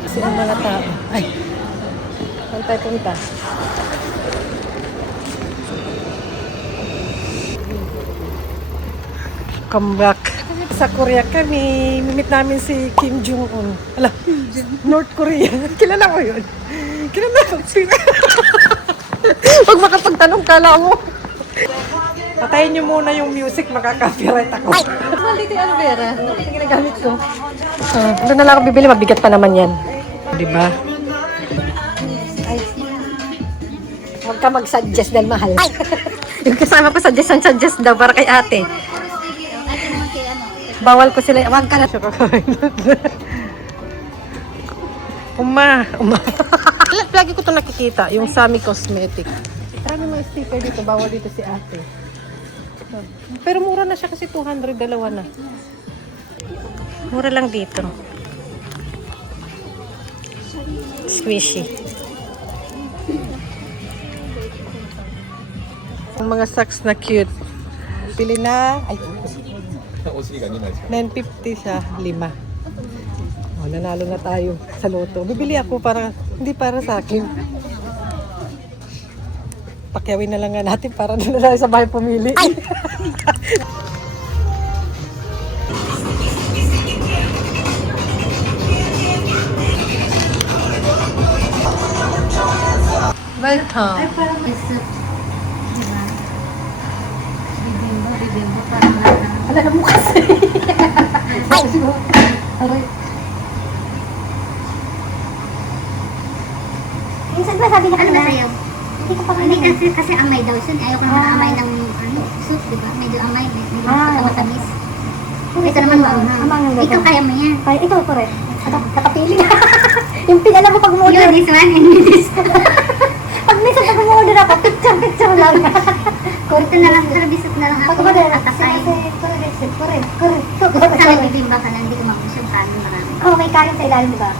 Kasi ang mga tao. Ay, saan tayo punta? Come back. Sa Korea kami, mimit namin si Kim Jong-un. Alam, North Korea. Kilala mo yun? Kilala mo? Pag makapagtanong kala mo. Patayin niyo muna yung music, makaka-copyright ako. Nandito yung aloe vera. Ito yung ginagamit ko. Doon na lang ako bibili, mabigat pa naman yan. Diba? Huwag ka mag-suggest dahil mahal. Yung kasama ko suggest daw para kay ate. Bawal ko sila. Huwag ka na. Uma. Lagi ko ito nakikita. Yung Sami Cosmetic. Marami mga sticker dito. Bawal dito si ate. Pero mura na siya kasi 200. Dalawa na. Mura lang dito. Squishy. Ang mga socks na cute. Pili na. Ay. 950 siya, 5. Oh, nanalo na tayo sa loto. Bibili ako para, hindi para sa akin. Pakyawin na lang nga natin para na tayo sa bahay pumili. Welcome. Wala na mo kasi. Aray. Minsan ba sabi na Ano kanina? ba sa'yo? Hindi ko pa Hindi kanina. kasi amay daw siya. Ayaw ko naman amay ng soup, di ba? Medyo amay. Medyo matamis. Ito naman Amang ang ikaw kaya mo yan. Kaya ito, correct. Nakapili na. Yung pin, alam mo pag You, mo-order. this one and this one. Pag minsan pag mo-order ako, picture lang. Ito na lang, pero bisot na lang Pag ako. order, At asay. correct. Sana bibimba ka na, hindi ko makusog paano marami. Oh, may kanin sa ilalim, di ba?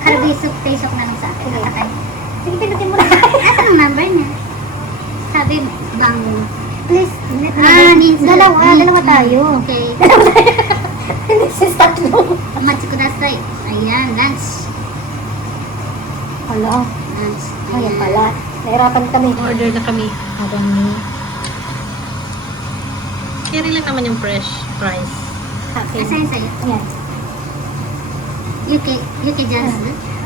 Karabisok, taysok na lang sa akin. Sige. Atakay. Sige, pinutin mo na. Asan ang number niya? Sabi, bang. Please. Ninja. Dalawa tayo. Okay. Hindi, sis, tatlo. Matsi kudasai. Ayan, lunch. Hala, Lunch. ayan pala. Nahirapan kami. Order na kami. Habang carry lang naman yung fresh price. Okay. Asan sa'yo? Ayan. UK Jazz.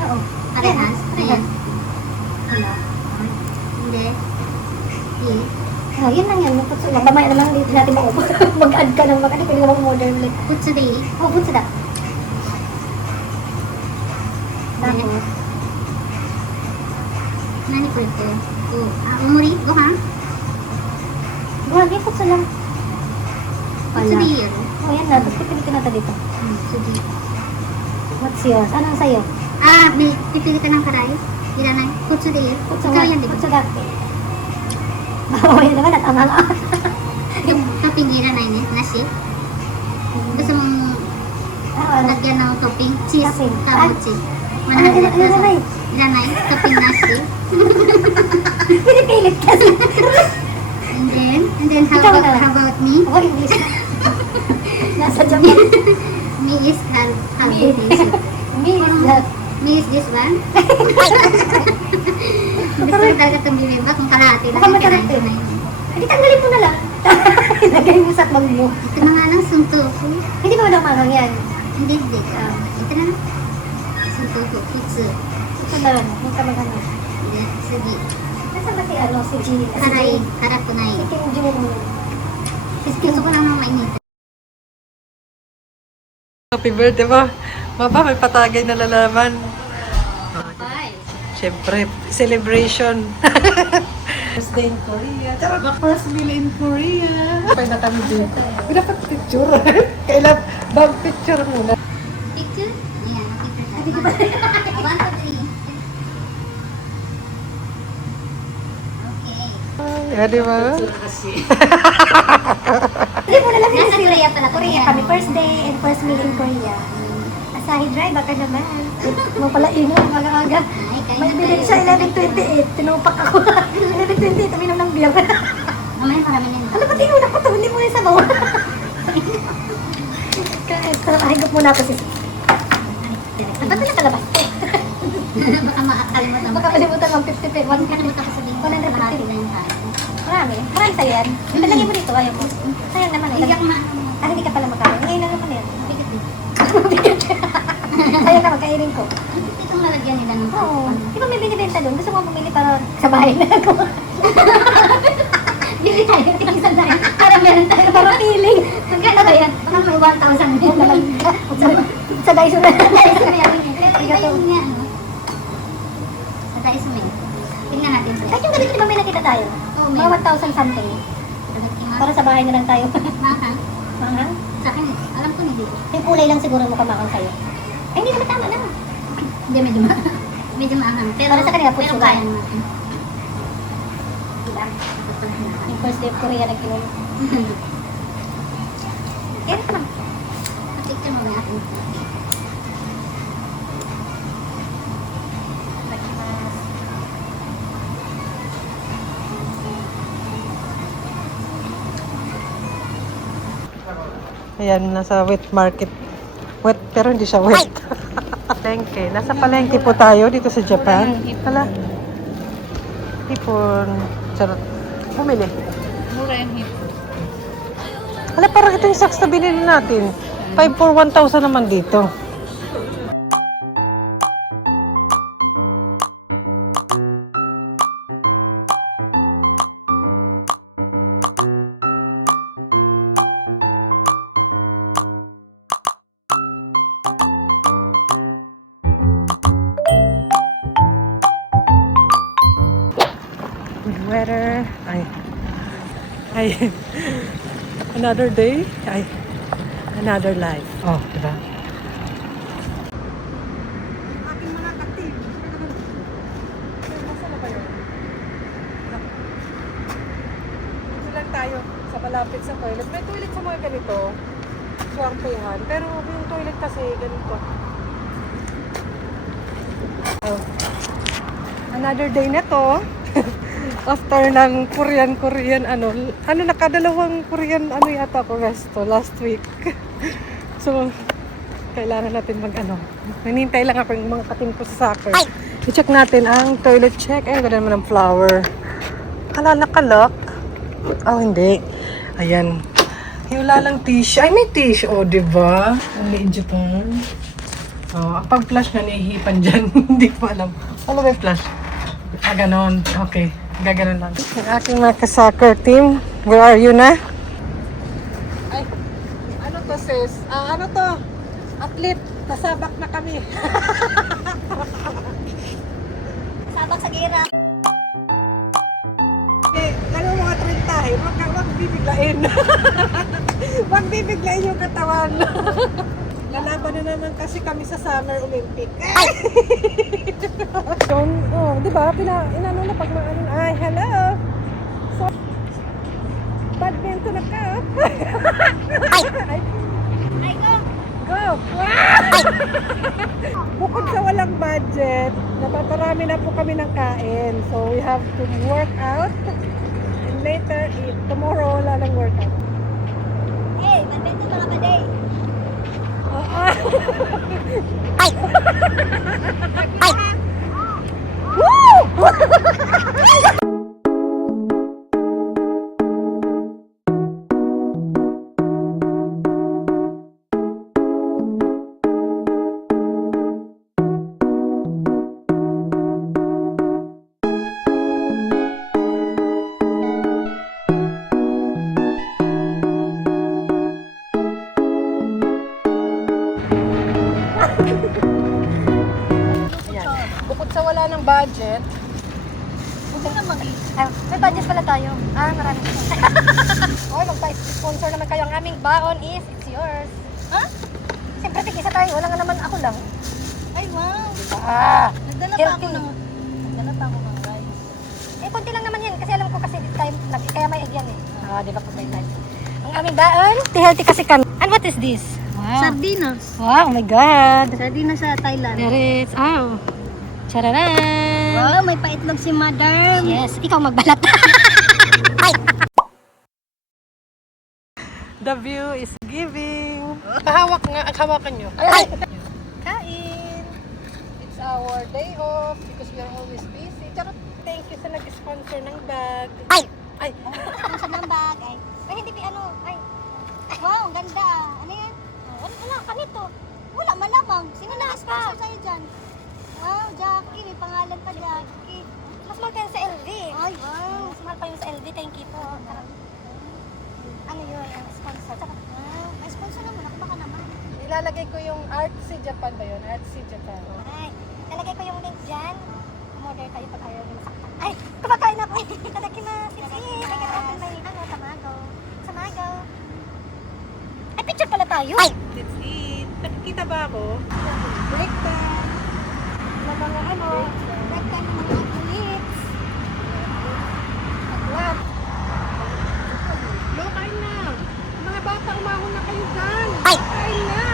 Oo. Parehas. Ayan. Hala. Hindi. Oh, yun lang yan. Putso lang. Mamaya na lang dito natin mag-add ka ng mag-add. Pwede naman modern ulit. Kutsuri. Oh, putso na. Tapos, Nani ko ito? Umuri. Gohan? buwan yung putso lang. Kutsuri yun. Oh, yan na. Tapos pipilitin natin dito. Kutsuri. What's yours? Anong sa'yo? May pipili ka ng karay? Ilanay? Kutsuri yun. Putso Ikaw nga. yan, di ba? Putso na. Oh, yan naman. At amang Yung topping ilanay niya. Nasi. Gusto mong lagyan ng topping? Cheese. Topping. Kabuchi. Ano naman? Ilanay. Topping nasi. Pinipilit kasi. And then Ikaw na. how about me? Oh, English. Nasa Japan. Me is how Me. this. Me is that. Me is this one. Gusto ko talaga itong bibimba kung kalahati lang. Baka masarap kinain ko eh. na yun. Hindi, tanggalin mo na lang. Ilagay mo sa bag mo. Ito na nga lang, suntuko. Hindi ba daw mangang yan? Hindi. Ito na. Suntuko. Kutsu. Ito na lang. Huwag ka mag-ano. Hindi. Sige. Nasaan ba si Jean? Haray. Harap ko na Si yun. Kim Jong-un. Gusto ko lang mga mainit. Happy birthday ba? Mama, may patagay na lalaman. Bye. Siyempre, celebration. First day in Korea. First meal in Korea. Pwede na kami dito. Dapat picture. Kailan bag picture muna. Picture? Ayan. Picture. 1, 2, 3. Okay. Yeah, di ba? Hindi mo na lang Nasa Korea pala. Korea kami. First day and first meal in Korea. Asahi drive, baka naman. Mo pala inom, aga-aga. Ay, kain May na bilhin tayo. siya 11:28. Tinupak ako. 11:28, uminom ng beer. Mamaya marami na yun. Ano ba tinulak ko to? Hindi mo yung sabaw. Kahit, higop muna ako sis. Ba't nila kalabas? Baka makakalimutan mo. Baka kalimutan ng 50 pe. Nakalimutan ko sabihin. 150. Marami na yung kain. Marami. Marami sa'yo yan. Ibalagay mo dito, ayaw mo. Sayang naman. Oh. Bigyan ma. Hindi ka pala makain. Ngayon na naman yan. Bigat din. Sayang naman, kainin ko. Itong lalagyan nila ng Oo. Di ba may binibenta doon? Gusto mo bumili para sa bahay na ako. Bili tayo, tingin tayo. Para meron tayo. Para feeling. Magkano ba yan? Baka may 1,000 din naman. Sa Daiso na. Daiso may ako niya. Pero iba yung nga, ano? Sa Daiso may. Tingnan natin. Kahit yung ganito, di ba may nakita tayo? Oo, may. Mga 1,000 something. Para sa bahay na lang tayo. Mahal. Mahal? Sa akin, alam ko hindi. Yung kulay lang siguro mukamakang sa'yo. Ay, hindi naman tama na. Hindi, medyo medyo maanghang. Pero, Para sa kanila, pero puso kaya lang. natin. Diba? Yung first day of Korea nag-inom. Kaya naman. Picture mo ba yan? Ayan, nasa wet market. Wet, pero hindi siya wet. Palengke. Nasa palengke po tayo dito sa Japan. Hala. Hipon. Charot. Bumili. Mura yung hipon. Hala, parang ito yung socks na binili natin. 5 for 1,000 naman dito. Good weather. Ay. Another day. Ay. Another life. Oh, diba? Aking mga katib. Nasaan na ba yun? Dito lang tayo sa malapit sa toilet. May toilet sa mga ganito. Swartehan. Pero yung toilet kasi ganito. Oh. Another day na to. After ng Korean nakadalawang Korean yata ako resto last week. So, kailangan natin nanintay lang ako yung mga katim ko sa soccer. I-check natin ang toilet check. Ay, ang ganda naman ng flower. Hala, nakalak. Oh, hindi. Ayan. Yung lalang tissue. Ay, may tissue. Oh, diba? Ang liit pa. Oh, pag flash na, nihihipan dyan. Hindi ko alam. Ano ba yung flash? Ah, ganon. Okay. Gaganon lang. Yung aking mga ka-soccer team. Where are you na? Ay, ano to sis? Ano to? Athlete. Nasabak na kami. Sabak sa gira. Lalo mga 30, wag bibiglain. Wag bibiglain yung katawan. Lalaban na naman kasi kami sa Summer Olympic. Di ba? Inano na pag maano. Ay, hello! So, badminton na ka. Ay, go! Go! Bukod sa walang budget, napaparami na po kami ng kain. So, we have to work out and later eat. Tomorrow, wala lang workout. Hey, badminton mga baday. Bukod sa wala ng budget, May budget pala tayo. Marami. Oy, magpa-sponsor naman kayo. Ang aming baon is, it's yours. Ha? Siyempre, tig-isa tayo. Wala nga naman ako lang. Ay, wow! Nagdala pa ako healthy. ng rice. Konti lang naman yan. Kasi alam ko kasi time, kaya may egg yan eh. Di ba po may time. Ang aming baon, healthy kasi kami. And what is this? Wow. Sardinas. Wow, oh my God. Sardinas sa Thailand. There is, Chararan! Wow, may paitlog si madam. Yes, ikaw magbalat. the view is giving. Hawak nga, hawakan nyo. Kain! our day off because we are always busy. Charot, thank you sa nag-sponsor ng bag. Ay! Ay! Ano sa ng bag? Ay, hindi, ano, ay. Wow, ganda. Ano yan? Wala, kanito. Wala, malamang. Sino na-sponsor sa'yo dyan? Wow, Jackie. May pangalan pa, Jackie. Mas mahal pa yun sa LV. Ay, wow. Mas mahal pa yun sa LV. Thank you po. Ano yun? Ang sponsor. Wow, may sponsor naman. Ako baka naman. Ilalagay ko yung Artsy Japan ba yun? Artsy Japan. Ay, nalagay ko yung link dyan. Umorder kayo pag ayaw nyo masaktan. Ay, kumakain ako. Tadakimasu. Sisi. I can open my, tamago. Samago. Ay, picture pala tayo. Ay! Let's eat. Nakikita ba ako? Break time. Na mga ano? Break time ng mga athletes. Aglap. Lo, kain na. Mga bata, umahon na kayo dyan. Ay! Kain na.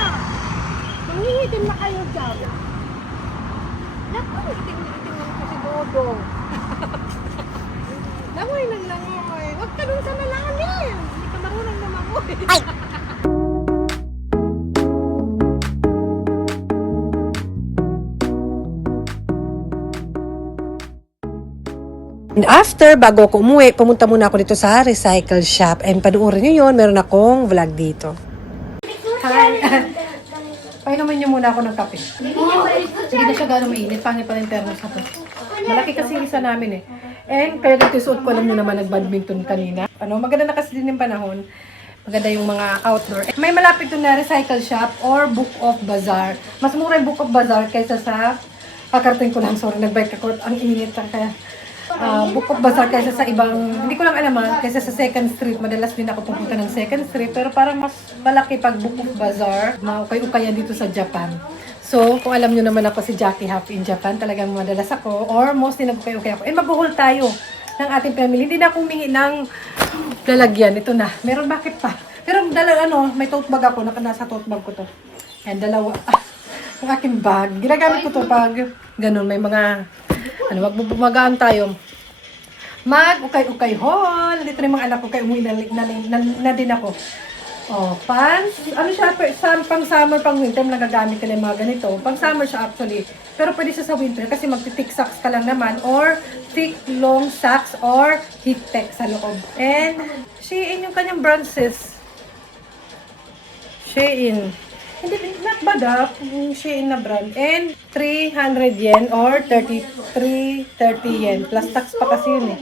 Mangingitim na kayo dyan. Naku, itim-itim lang ko si Dodong. Langoy ng langoy. Huwag ka dun sa malalim. Hindi ka marunong lumangoy. Ay! And after, bago ako umuwi, pumunta muna ako dito sa recycle shop. And panoorin nyo yun, meron akong vlog dito. Hi! Painumin nyo muna ako ng kape. Hindi na siya gano'ng mainit. Pangit pa rin termos na to. Malaki kasi isa namin eh. And kaya dito suot ko, alam nyo naman, nag-badminton kanina. Maganda na kasi din yung panahon. Maganda yung mga outdoor. May malapit doon na recycle shop or Book of Bazaar. Mas mura yung Book of Bazaar kaysa sa pakarting ko lang. Sorry, nag-bike ako. Ang init lang kaya. Book of Bazaar kaysa sa ibang, hindi ko lang alam kaysa sa Second Street. Madalas din ako pupunta ng Second Street. Pero parang mas malaki pag Book of Bazaar. Maukay-ukayan dito sa Japan. So, kung alam nyo naman ako si Jackie Half in Japan, talagang madalas ako. Or mostly nag-ukay-ukay ako. And mag-haul tayo ng ating family. Hindi na akong humingi ng lalagyan. Ito na. Meron bakit pa? Pero may tote bag ako. Nasa tote bag ko to. Yan, dalawa. Ang aking bag. Ginagamit ko to pag ganun. May mga, magmagaan tayo. Mag-ukay-ukay haul. Dito na yung mga anak ko. Kaya umuwi na din ako. Oh, pants. Ano siya? Pang summer, pang winter, nagagamit ka na yung mga ganito. Pang summer siya actually. Pero pwede siya sa winter kasi magti-thick socks ka lang naman. Or thick long socks or heat tech sa loob. And Shein yung kanyang brand sis. Shein. Hindi, not bad yung Shein na brand. And 300 yen or 30 yen. Plus tax pa kasi yun eh.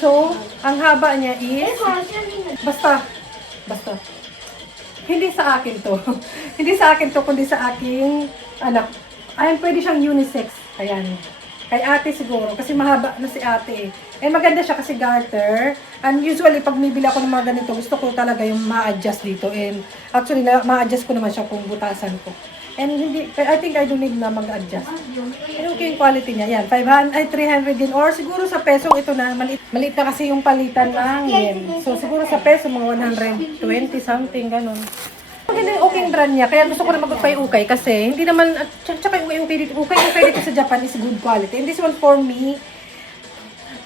So, ang haba niya is, basta. Hindi sa akin to. Hindi sa akin to, kundi sa aking anak. Ayan, pwede siyang unisex. Ayan. Kay ate siguro, kasi mahaba na si ate eh. Eh, maganda siya kasi garter. And usually, pag bibili ako ng mga ganito, gusto ko talaga yung ma-adjust dito. And actually, ma-adjust ko naman siya kung butasan ko. And hindi, I think I don't need na mag-adjust. And okay yung quality niya. Yan, 300 yen. Or siguro sa peso, ito na, maliit na kasi yung palitan ng yen. So siguro sa peso, mga 120 something, ganun. Maganda yung okay brand niya. Kaya gusto ko na mag-ukay-ukay kasi hindi naman, tsaka yung ukay dito. Ukay dito sa Japan is good quality. And this one for me,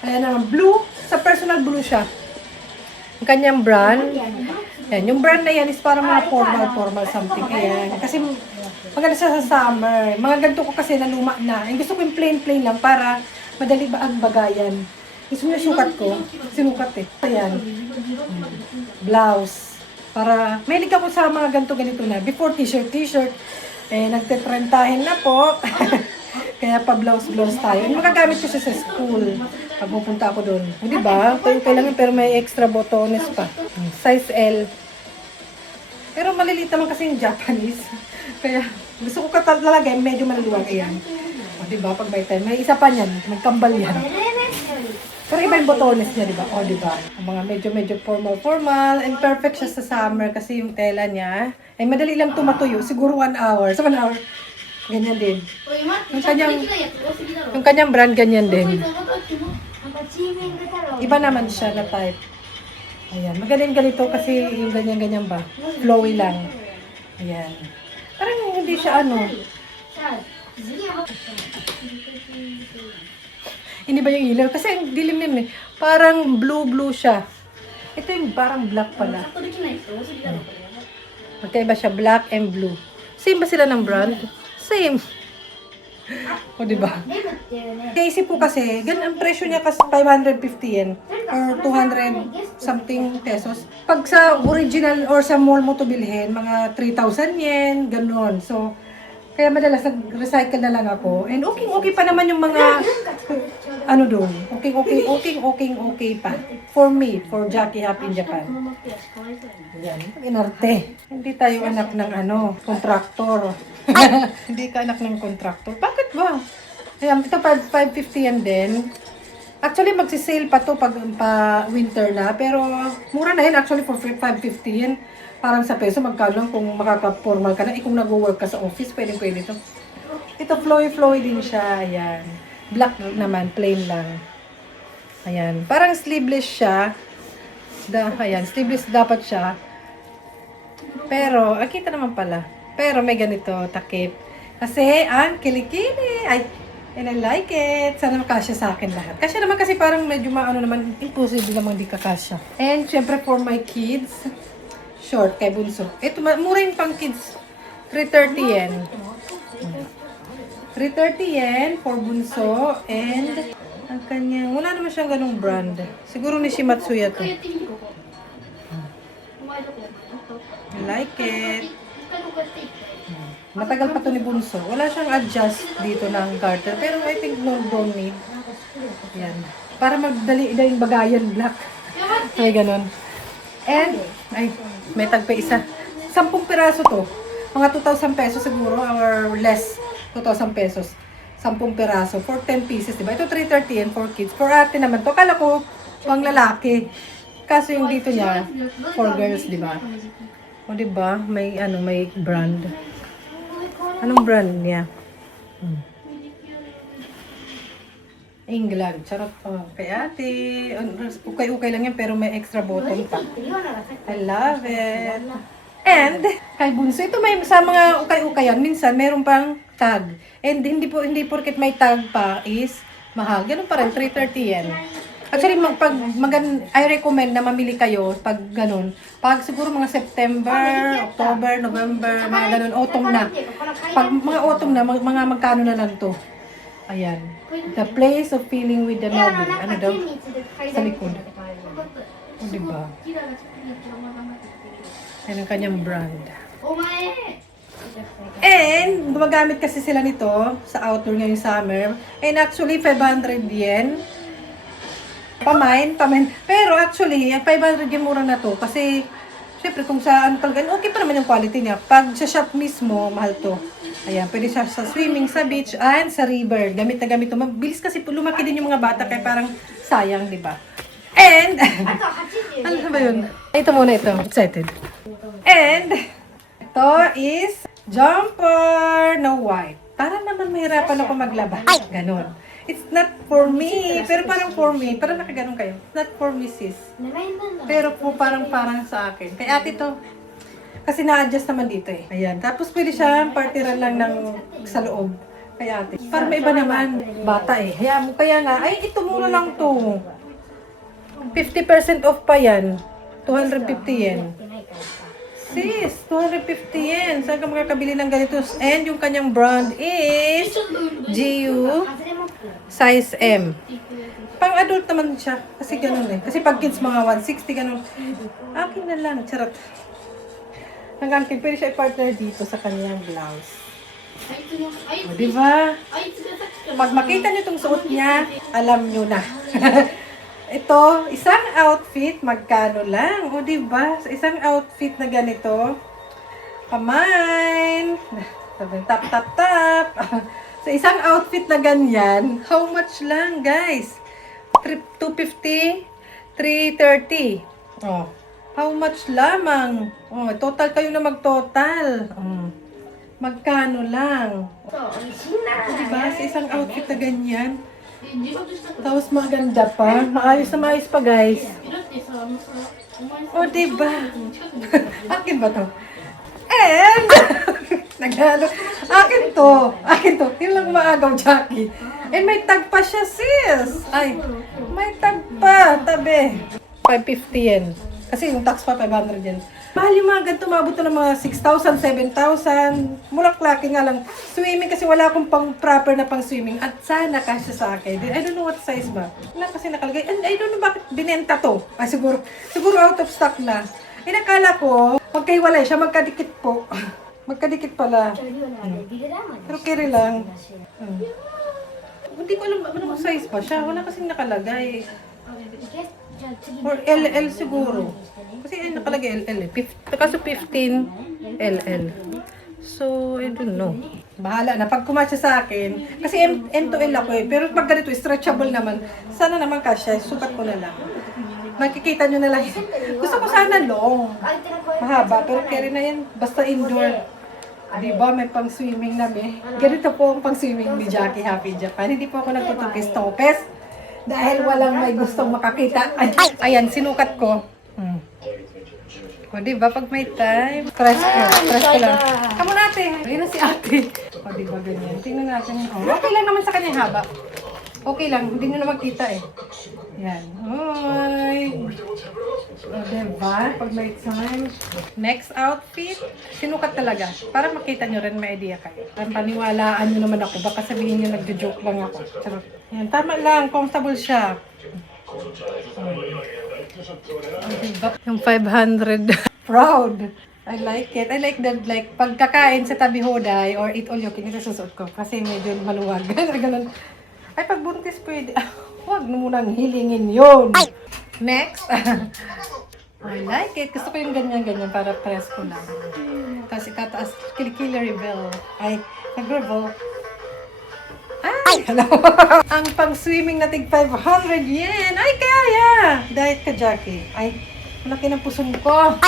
ayan naman, blue. Sa personal blue siya. Yung kanyang brand. Yan, yung brand na yan is parang mga formal something. Ayan. Kasi maganda siya sa summer. Mga ganito ko kasi naluma na. And gusto ko yung plain lang para madali ba ang bagayan. Gusto mo yung sukat ko? Sinukat eh. Ayan. Blouse. Para, mahilig ako sa mga ganito na. Before t-shirt, eh, nagtetrentahin na po. Kaya pa blouse tayo. Yung magagamit ko siya sa school. Pag pupunta ako doon. Di ba? Kailangan pero may extra botones pa. Size L. Pero maliliit naman kasi yung Japanese. Kaya gusto ko talaga medyo maluwag. Ayan. O, di ba? Pag may time. May isa pa niyan. Magkambal yan. Pero iba yung botones niya, di ba? O, di ba? Ang mga medyo formal. And perfect siya sa summer kasi yung tela niya. Ay, madali lang tumatuyo. Siguro 1 hour. So, 1 hour. Ganyan din. Yung kanyang brand, ganyan din. Iba naman siya na type. Ayan. Magaling ganito kasi yung ganyan ba? Flowy lang. Ayan. Parang hindi siya Hindi ba yung ilaw? Kasi ang dilim din eh. Parang blue siya. Ito yung parang black pala. Magkaiba siya, black and blue. Same ba sila ng brand? Same. O, diba? Casey po kasi, ganun ang presyo niya kasi 550 yen or 200 something pesos. Pag sa original or sa mall mo to bilhin, mga 3,000 yen, ganun. So, kaya madalas nag-recycle na lang ako. And okay pa naman yung mga, ano doon, okay pa. For me, for Jackie Happy in Japan. Yan, inarte. Hindi tayo anak ng kontraktor. Hindi ka anak ng kontraktor. Bakit ba? Ayan, ito 550 yan din. Actually, magsisale pa to pag winter na. Pero, mura na yun. Actually, for 550 yan. Parang sa peso, magkano lang kung makaka-formal ka na. Kung nag-work ka sa office, pwede to. Ito, flowy din siya. Ayan. Black naman, plain lang. Ayan. Parang sleeveless siya. Ayan, sleeveless dapat siya. Pero, kita naman pala. Pero may ganito, takip. Kasi, ang kilikili. And I like it. Sana makasya sa akin lahat. Kasya naman kasi parang medyo naman, impossible namang di kakasya. And, syempre for my kids, short kay Bunso. Ito, mura yung pang kids. 330 yen. 330 yen for Bunso. And, ang kanyang, wala naman siyang ganung brand. Siguro ni Shimatsuya to. I like it. Matagal pa to ni Bunso. Wala siyang adjust dito ng garter. Pero I think don't need. Yan. Para magdali yung bagayan black. Ay, ganon. And, may tagpa isa. 10 piraso to. Mga 2,000 pesos siguro or less. 2,000 pesos. 10 piraso for 10 pieces, diba? Ito 330 yan for kids. For ate naman to. Kala ko, pang lalaki. Kaso yung dito niya, for girls, diba? O diba? May brand. Anong brand niya? England. Charot. Oh, kay ate. Okay lang yan pero may extra button pa. I love it. And, kay Bunso, ito may sa mga ukay-ukayan, minsan meron pang tag. And hindi porket may tag pa is mahal. Ganun pa rin, 330 yen. Actually, I recommend na mamili kayo pag ganun. Pag siguro mga September, October, November, mga ganun, autumn na. Pag mga autumn na, mga magkano na lang to. Ayan. The place of feeling with the novel. Ano daw? Sa likod. O, diba? Yan ang kanyang brand. And, gumagamit kasi sila nito sa outdoor ngayong summer. And actually, 500 yen. Pamain. Pero actually, 500 yen mura na to. Kasi, syempre, kung sa talaga, okay pa naman yung quality niya. Pag sa shop mismo, mahal to. Ayan, pwede siya sa swimming, sa beach, and sa river. Gamit na gamit to. Mabilis kasi lumaki din yung mga bata, kaya parang sayang, di ba? And, ano ba yun? Ito muna ito. Excited. And, ito is jumper na white. Para naman mahirapan ako maglaba. Ganon. It's not for me. Pero parang for me. Parang nakaganon kayo. It's not for me, sis. Pero po parang sa akin. Kay ate to. Kasi na-adjust naman dito eh. Ayan. Tapos pwede siya partiran lang sa loob. Kay ate. Para may iba naman. Bata eh. Kaya nga, ito muna lang to. 50% off pa yan. 250 yen. Sis, 250 yen. Saan ka makakabili ng ganito? And yung kanyang brand is GU size M. Pang adult naman siya. Kasi ganun eh. Kasi pag kids mga 160 ganun. Akin na lang. Charot. Ang akin, pwede siya i-partner dito sa kanyang blouse. O, diba? Pag makita niyo itong suot niya, alam niyo na. Ito, isang outfit, magkano lang? O, diba? Sa isang outfit na ganito, pamain. Tap. Sa isang outfit na ganyan, how much lang, guys? 250, 330. Oh, how much lamang? Oh, total kayo na mag-total. Magkano lang? Diba? Sa isang outfit na ganyan. Tapos maganda pa. Maayos na maayos pa, guys. O, diba? Akin ba to? And, naghalo. Akin to. Yun lang maagaw, Jackie. And may tag pa siya, sis. Ay, may tag pa. Tabi. 550 yen. Kasi yung tax pa, 500 yan. Mahal yung mga ganito, maabot na ng mga 6,000, 7,000. Mulaklaki nga lang. Swimming kasi wala akong pang proper na pang swimming. At sana kasya sa akin. I don't know what size ba. Wala kasi nakalagay. And I don't know bakit binenta to. Ay, siguro out of stock na. Nakala ko, magkahiwalay siya, magkadikit po. Magkadikit pala. Pero carry lang. Hindi ko alam anong size ba siya. Wala kasing nakalagay. Or LL siguro. Kasi ay nakalagay LL eh. Kaso 15 LL. So, I don't know. Bahala na. Pag kumatsa sa akin, kasi M to L ako eh. Pero pag ganito, stretchable naman. Sana naman kasya. Sukat ko na lang. Makikita nyo na lang. Gusto ko sana long. Mahaba. Pero carry na yan. Basta indoor. Diba, may pang swimming na eh. Ganito po ang pang swimming ni Jackie Happy Japan. Hindi po ako nagtutupis-topes. Dahil walang may gustong makakita. Ay, ayan, sinukat ko. O, diba, pag may time, press ko lang. Kamu natin. Ayun na si ate. O, diba, ganyan. Tingnan natin. O, okay lang naman sa kanyang haba. Okay lang, hindi nyo naman kita eh. Yan. Oy. O, diba, pag may time. Next outfit, sinukat talaga. Para makita nyo rin, may idea kayo. Paniwalaan nyo naman ako. Baka sabihin nyo, nagjo-joke lang ako. Charot. Yan, tama lang. Comfortable siya. Yung 500. Proud. I like it. I like that, like, pagkakain sa tabi hoday or eat all you can, ito susuot ko. Kasi medyo maluwag. Ganun. Ay, pag buntis pwede. Huwag mo munang hilingin yun. Next. I like it. Gusto ko yung ganyan-ganyan para press ko lang. Tapos itataas. Kilikili rebel. Ay, nag-rebel. Ay, hello. Ang pang-swimming na tig 500 yen. Ay, kaya. Diet ka, Jackie. Ay, malaki ng puson ko.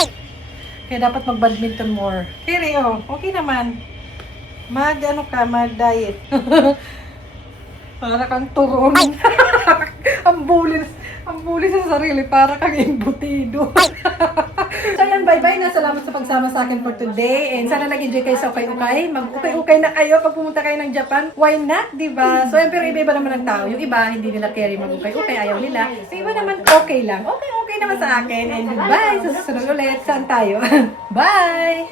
Kaya dapat mag-badminton more. Pero, okay naman. Mag-diet. Para kang turon. ang bully sa sarili. Para kang embutido. So yan, bye-bye na. Salamat sa pagsama sa akin for today. And sana nag-enjoy kayo sa ukay-ukay. Mag-ukay-ukay na kayo pag pumunta kayo ng Japan. Why not, diba? So yan, pero iba-iba naman ang tao. Yung iba, hindi nila carry mag-ukay-ukay. Ayaw nila. So iba naman, okay lang. Okay naman sa akin. And goodbye. Sa susunod ulit. Saan tayo? Bye!